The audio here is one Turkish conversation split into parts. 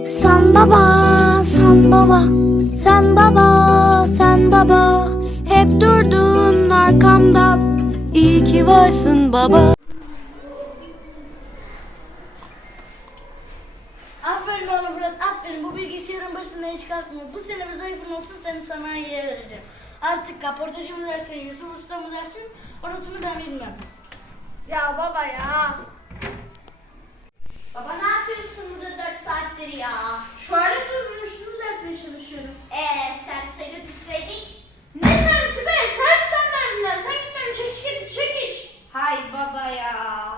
Sen baba, sen baba, sen baba, sen baba, hep durdun arkamda. İyi ki varsın baba. Aferin oğlum Fırat, aferin. Bu bilgisayarın başından hiç kalkmıyor. Bu sene bir zayıfın olsun, seni sanayiye vereceğim. Artık kaportacı mı dersin, Yusuf Usta mı dersin, orasını ben bilmem. Ya baba ya. Baba ne yapıyorsun burada 4 saattir ya? Şu alet bozulmuş, şunu düzeltmeye çalışıyorum. Servise götürseydik. Ne servisi be? Servisten verdiler. Sen git beni çekiç. Hay baba ya.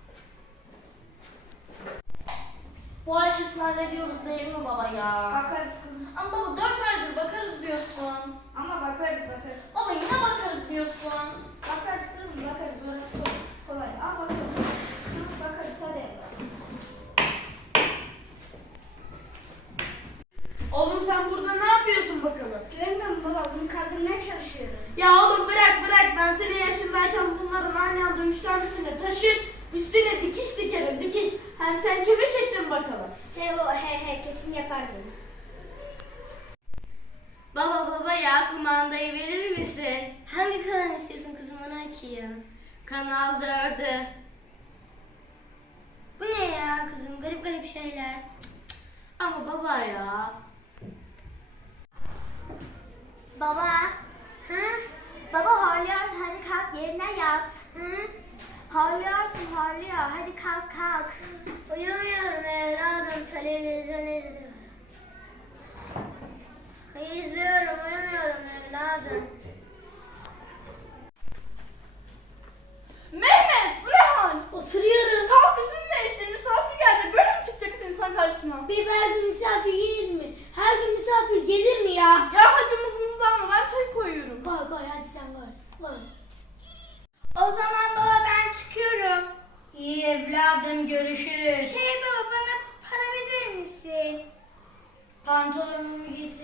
Bu ay kesin hallediyoruz değil mi baba ya? Bakarız kızım. Ama baba 4 aydır bakarız diyorsun. Ama bakarız. Baba yine bakarız diyorsun. Bakarız kızım bakarız. Burası kolay. Bakarız. Çabuk bakarız hadi. Oğlum sen burada ne yapıyorsun bakalım? Görmüyorum baba bunu kaldırmaya çalışıyorum. Ya oğlum bırak. Ben senin yaşındayken bunların aynı anda 3 tanesini taşır, üstüne dikiş dikerim dikiş. Hem sen kime çektin bakalım? He baba he kesin yapardım. Baba ya kumandayı verir misin? Hangi kanal istiyorsun kızım onu açayım. Kanal 4'ü. Bu ne ya kızım garip şeyler. Ama baba ya. Baba. Baba horluyorsun hadi kalk yerine yat. Horluyorsun horluyor hadi kalk. Uyumuyorum evladım televizyon izliyorum. Uyumuyorum evladım. Mehmet bu ne hal? Oturuyorum. Kalk üstünü değiştir, misafir gelecek. Böyle mi çıkacaksın insan karşısına? Bir her gün misafir gelir mi? Her gün misafir gelir mi ya? Ya hadi mızmızlanma, ben çay koyuyorum. Koy hadi sen koy. O zaman baba ben çıkıyorum. İyi evladım, görüşürüz. Baba bana para verir misin? Pantolonumu getir.